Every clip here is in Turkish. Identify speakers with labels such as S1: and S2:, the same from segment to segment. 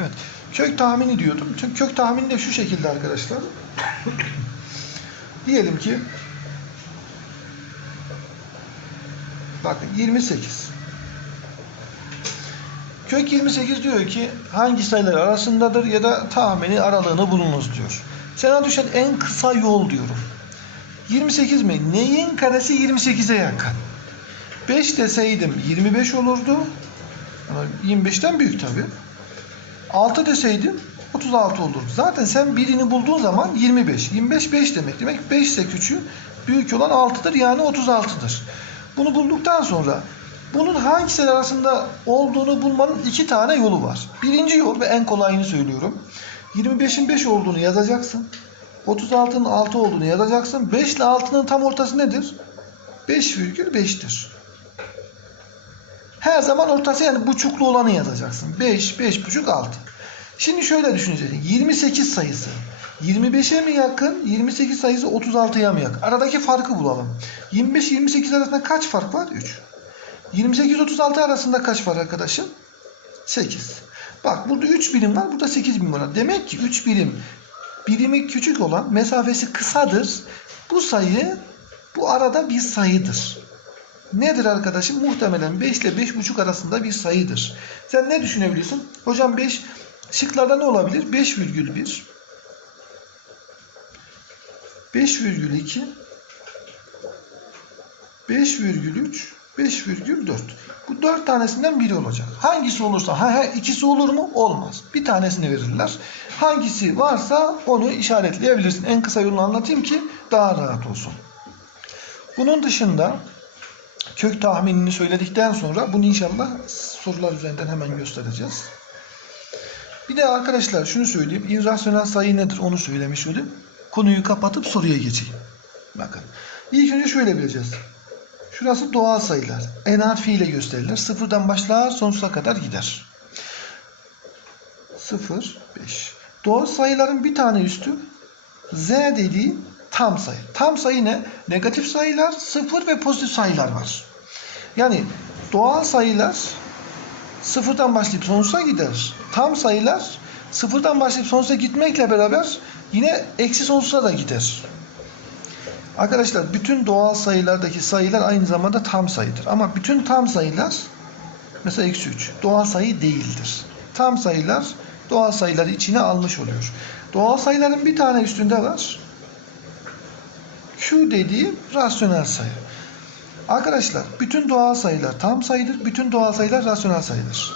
S1: Evet. Kök tahmini diyordum. Çünkü kök tahmini de şu şekilde arkadaşlar. Diyelim ki bakın 28. Kök 28 diyor ki hangi sayılar arasındadır ya da tahmini aralığını bulunuz diyor. Sana düşen en kısa yol diyorum. 28 mi? Neyin karesi 28'e yakın? 5 deseydim 25 olurdu. Ama 25'ten büyük tabi. 6 deseydim 36 olurdu. Zaten sen birini bulduğun zaman 25. 25 5 demek. Demek 5 ise küçüğü büyük olan 6'dır yani 36'dır. Bunu bulduktan sonra bunun hangisi arasında olduğunu bulmanın iki tane yolu var. Birinci yol ve en kolayını söylüyorum. 25'in 5 olduğunu yazacaksın. 36'nın 6 olduğunu yazacaksın. 5 ile 6'nın tam ortası nedir? 5,5'tir. Her zaman ortası yani buçuklu olanı yazacaksın. 5, 5,5, 6. Şimdi şöyle düşüneceksin. 28 sayısı 25'e mi yakın? 28 sayısı 36'ya mı yakın? Aradaki farkı bulalım. 25-28 arasında kaç fark var? 3. 28-36 arasında kaç var arkadaşım? 8. Bak burada 3 birim var, burada 8 birim var. Demek ki 3 birim birimi küçük olan mesafesi kısadır. Bu sayı bu arada bir sayıdır. Nedir arkadaşım? Muhtemelen 5 ile 5,5 arasında bir sayıdır. Sen ne düşünebiliyorsun? Hocam 5 şıklarda ne olabilir? 5,1 5,2 5,3 5,4 Bu dört tanesinden biri olacak. Hangisi olursa, ha, ha, ikisi olur mu? Olmaz. Bir tanesini verirler. Hangisi varsa onu işaretleyebilirsin. En kısa yolunu anlatayım ki daha rahat olsun. Bunun dışında kök tahminini söyledikten sonra bunu inşallah sorular üzerinden hemen göstereceğiz. Bir de arkadaşlar şunu söyleyeyim. İrrasyonel sayı nedir onu söylemiş olayım. Konuyu kapatıp soruya geçeyim. Bakın. İlk önce şöyle bileceğiz. Şurası doğal sayılar. En harfiyle gösterilir. Sıfırdan başlar sonsuza kadar gider. 0, 5. Doğal sayıların bir tane üstü z dediği tam sayı. Tam sayı ne? Negatif sayılar, sıfır ve pozitif sayılar var. Yani doğal sayılar sıfırdan başlayıp sonsuza gider. Tam sayılar sıfırdan başlayıp sonsuza gitmekle beraber yine eksi sonsuza da gider. Arkadaşlar bütün doğal sayılardaki sayılar aynı zamanda tam sayıdır. Ama bütün tam sayılar mesela eksi 3 doğal sayı değildir. Tam sayılar doğal sayıları içine almış oluyor. Doğal sayıların bir tane üstünde var. Q dediği rasyonel sayı. Arkadaşlar bütün doğal sayılar tam sayıdır. Bütün doğal sayılar rasyonel sayıdır.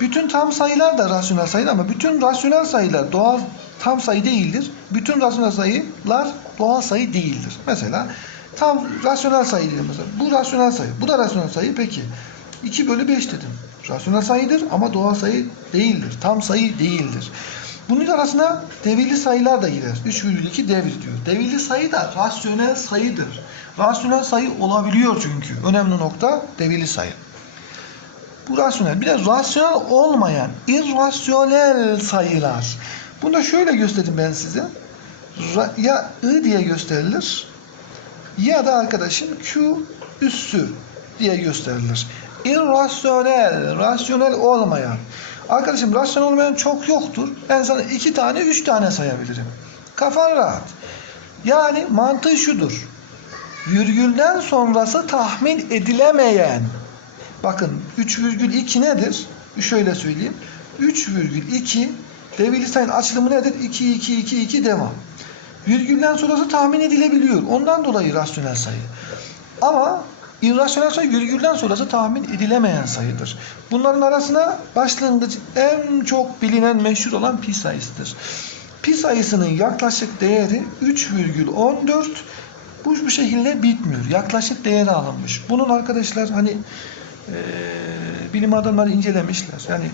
S1: Bütün tam sayılar da rasyonel sayıdır ama bütün rasyonel sayılar doğal tam sayı değildir. Bütün rasyonel sayılar doğal sayı değildir. Mesela tam rasyonel sayı dedim mesela. Bu rasyonel sayı. Bu da rasyonel sayı. Peki 2 bölü 5 dedim. Rasyonel sayıdır ama doğal sayı değildir. Tam sayı değildir. Bunun arasına devirli sayılar da girer. 3,2 devir diyor. Devirli sayı da rasyonel sayıdır. Rasyonel sayı olabiliyor çünkü. Önemli nokta devirli sayı. Bu rasyonel. Bir de rasyonel olmayan irrasyonel sayılar. Bunu da şöyle göstereyim ben size. Ya I diye gösterilir ya da arkadaşım Q üssü diye gösterilir. İrrasyonel, rasyonel olmayan. Arkadaşım rasyonel olmayan çok yoktur. Ben sana iki tane, üç tane sayabilirim. Kafan rahat. Yani mantığı şudur. Virgülden sonrası tahmin edilemeyen. Bakın 3,2 nedir? Şöyle söyleyeyim. 3,2 devirli sayının açılımı nedir? 2, 2, 2, 2 devam. Virgülden sonrası tahmin edilebiliyor. Ondan dolayı rasyonel sayı. Ama irrasyonel sayı virgülden sonrası tahmin edilemeyen sayıdır. Bunların arasına başlangıç en çok bilinen meşhur olan pi sayısıdır. Pi sayısının yaklaşık değeri 3,14 bu bu şekilde bitmiyor. Yaklaşık değeri alınmış. Bunun arkadaşlar hani e, bilim adamları incelemişler. Yani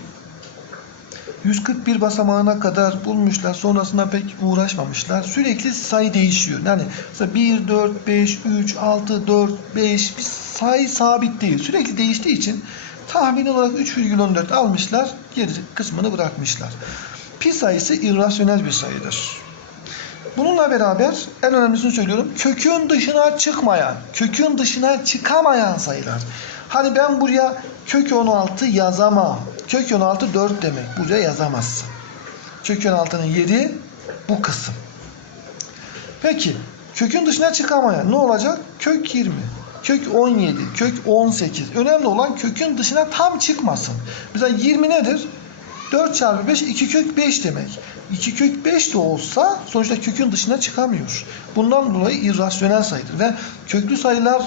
S1: 141 basamağına kadar bulmuşlar. Sonrasında pek uğraşmamışlar. Sürekli sayı değişiyor. Yani mesela 1, 4, 5, 3, 6, 4, 5 bir sayı sabit değil. Sürekli değiştiği için tahmin olarak 3,14 almışlar. Geri kısmını bırakmışlar. Pi sayısı irrasyonel bir sayıdır. Bununla beraber en önemlisini söylüyorum. Kökün dışına çıkmayan, kökün dışına çıkamayan sayılar. Hani ben buraya Kök 16 yazamam. Kök 16 4 demek. Buraya yazamazsın. Kök 16'nın yeri bu kısım. Peki kökün dışına çıkamayan ne olacak? Kök 20, kök 17, kök 18. Önemli olan kökün dışına tam çıkmasın. Mesela 20 nedir? 4 çarpı 5 2 kök 5 demek. 2 kök 5 de olsa sonuçta kökün dışına çıkamıyor. Bundan dolayı irrasyonel sayıdır ve köklü sayılar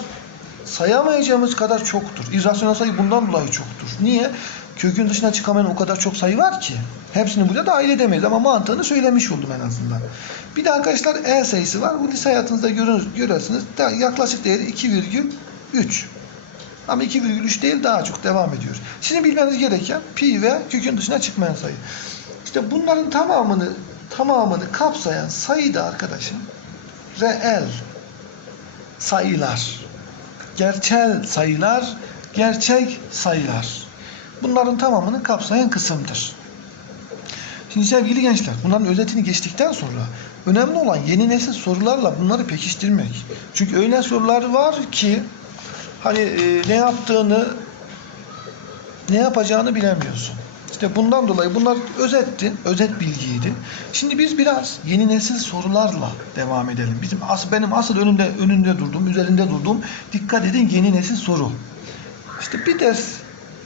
S1: sayamayacağımız kadar çoktur. İrrasyonel sayı bundan dolayı çoktur. Niye? Kökün dışına çıkamayan o kadar çok sayı var ki. Hepsini burada dahil edemeyiz ama mantığını söylemiş oldum en azından. Bir de arkadaşlar E sayısı var. Bu lise hayatınızda görür, görürsünüz. Yaklaşık değeri 2,3. Ama 2,3 değil daha çok devam ediyor. Şimdi bilmeniz gereken pi ve kökün dışına çıkmayan sayı. İşte bunların tamamını tamamını kapsayan sayı da arkadaşım reel sayılar. Gerçel sayılar, gerçek sayılar. Bunların tamamını kapsayan kısımdır. Şimdi sevgili gençler, bunların özetini geçtikten sonra önemli olan yeni nesil sorularla bunları pekiştirmek. Çünkü öyle sorular var ki hani e, ne yaptığını, ne yapacağını bilemiyorsun. İşte bundan dolayı bunlar özetti, özet bilgiydi. Şimdi biz biraz yeni nesil sorularla devam edelim. Bizim as, benim asıl önünde önünde durduğum, üzerinde durduğum dikkat edin yeni nesil soru. İşte bir ders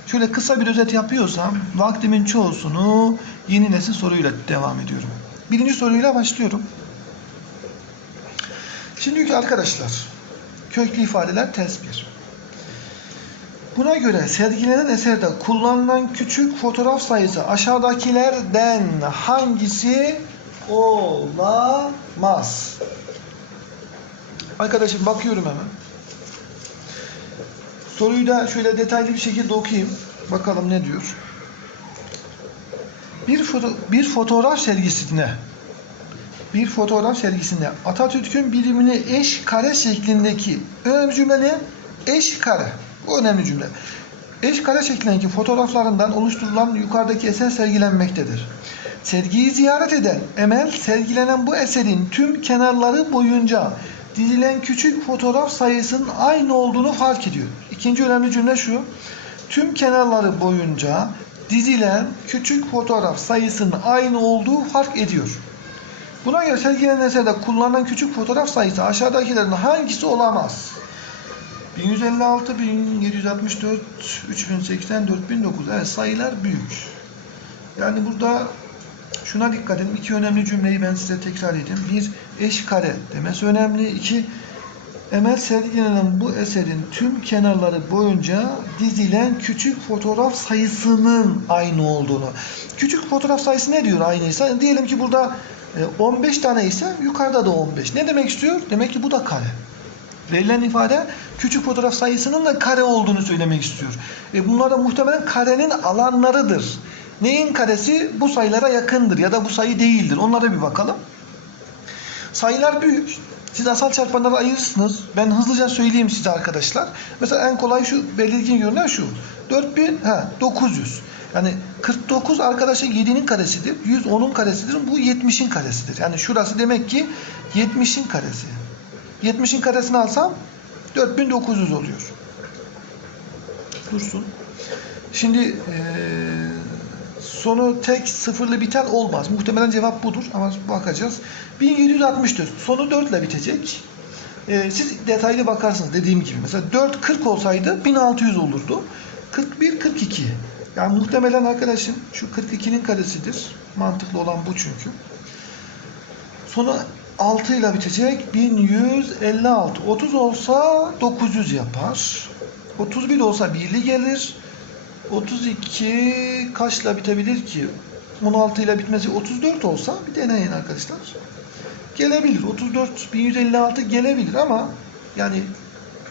S1: şöyle kısa bir özet yapıyorsam vaktimin çoğusunu yeni nesil soruyla devam ediyorum. Birinci soruyla başlıyorum. Şimdi arkadaşlar köklü ifadeler 1. Buna göre sergilenen eserde kullanılan küçük fotoğraf sayısı aşağıdakilerden hangisi olamaz? Arkadaşım bakıyorum hemen. Soruyu da şöyle detaylı bir şekilde okuyayım. Bakalım ne diyor. Bir, foto bir fotoğraf sergisine bir fotoğraf sergisinde Atatürk'ün birimini eş kare şeklindeki önemli cümle ne? Eş kare. Bu önemli cümle. Eş kare şeklindeki fotoğraflarından oluşturulan yukarıdaki eser sergilenmektedir. Sergiyi ziyaret eden Emel, sergilenen bu eserin tüm kenarları boyunca dizilen küçük fotoğraf sayısının aynı olduğunu fark ediyor. İkinci önemli cümle şu. Tüm kenarları boyunca dizilen küçük fotoğraf sayısının aynı olduğu fark ediyor. Buna göre sergilenen eserde kullanılan küçük fotoğraf sayısı aşağıdakilerin hangisi olamaz? 1156, 1764, 3080, 4009. Evet sayılar büyük. Yani burada şuna dikkat edin. İki önemli cümleyi ben size tekrar edeyim. Bir, eş kare demesi önemli. İki, Emel sergilenen bu eserin tüm kenarları boyunca dizilen küçük fotoğraf sayısının aynı olduğunu. Küçük fotoğraf sayısı ne diyor aynıysa? Diyelim ki burada e, 15 tane ise yukarıda da 15. Ne demek istiyor? Demek ki bu da kare. Verilen ifade küçük fotoğraf sayısının da kare olduğunu söylemek istiyor. E bunlar da muhtemelen karenin alanlarıdır. Neyin karesi bu sayılara yakındır ya da bu sayı değildir. Onlara bir bakalım. Sayılar büyük. Siz asal çarpanları ayırırsınız. Ben hızlıca söyleyeyim size arkadaşlar. Mesela en kolay şu belirgin görünen şu. 4000 ha 900. Yani 49 arkadaşın 7'nin karesidir. 100 10'un karesidir. Bu 70'in karesidir. Yani şurası demek ki 70'in karesi. 70'in karesini alsam 4900 oluyor. Dursun. Şimdi eee, sonu tek sıfırlı biten olmaz. Muhtemelen cevap budur ama bakacağız. 1764. Sonu 4 ile bitecek. Eee, siz detaylı bakarsınız dediğim gibi. Mesela 4 40 olsaydı 1600 olurdu. 41 42. Yani muhtemelen arkadaşım şu 42'nin karesidir. Mantıklı olan bu çünkü. Sonu 6 ile bitecek. 1156. 30 olsa 900 yapar. 31 olsa birli gelir. 32 kaçla bitebilir ki? 16 ile bitmesi 34 olsa bir deneyin arkadaşlar. Gelebilir. 34 1156 gelebilir ama yani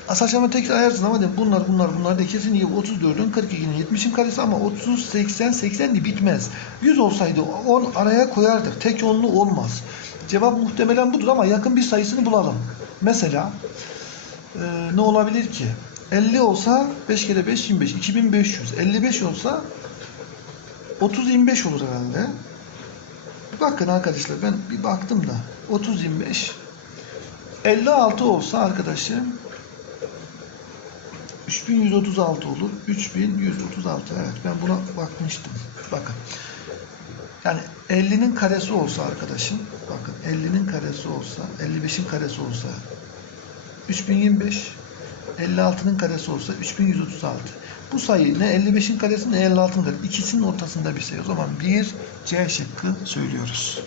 S1: Asaçlama tekrar ayarsın ama bunlar bunlar bunlar da kesinlikle 34'ün 42'nin 70'in karesi ama 30 80 80 de bitmez. 100 olsaydı 10 araya koyardık. Tek onlu olmaz. Cevap muhtemelen budur ama yakın bir sayısını bulalım. Mesela e, ne olabilir ki? 50 olsa 5 kere 5 25 2500. 55 olsa 30 25 olur herhalde. Bakın arkadaşlar ben bir baktım da 30 25 56 olsa arkadaşım 3136 olur. 3136 evet ben buna bakmıştım. Bakın. Yani 50'nin karesi olsa arkadaşım bakın 50'nin karesi olsa 55'in karesi olsa 3025 56'nın karesi olsa 3136. Bu sayı ne 55'in karesi ne 56'ın karesi. İkisinin ortasında bir sayı. O zaman bir C şıkkı söylüyoruz.